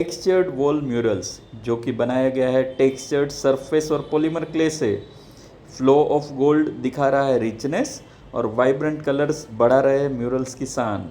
Textured wall murals जो कि बनाया गया है टेक्सचर्ड सरफेस और polymer clay say. Flow of gold दिखा रहा है रिचनेस और वाइब्रेंट कलर्स बढ़ा रहे हैं म्यूरल्स की शान।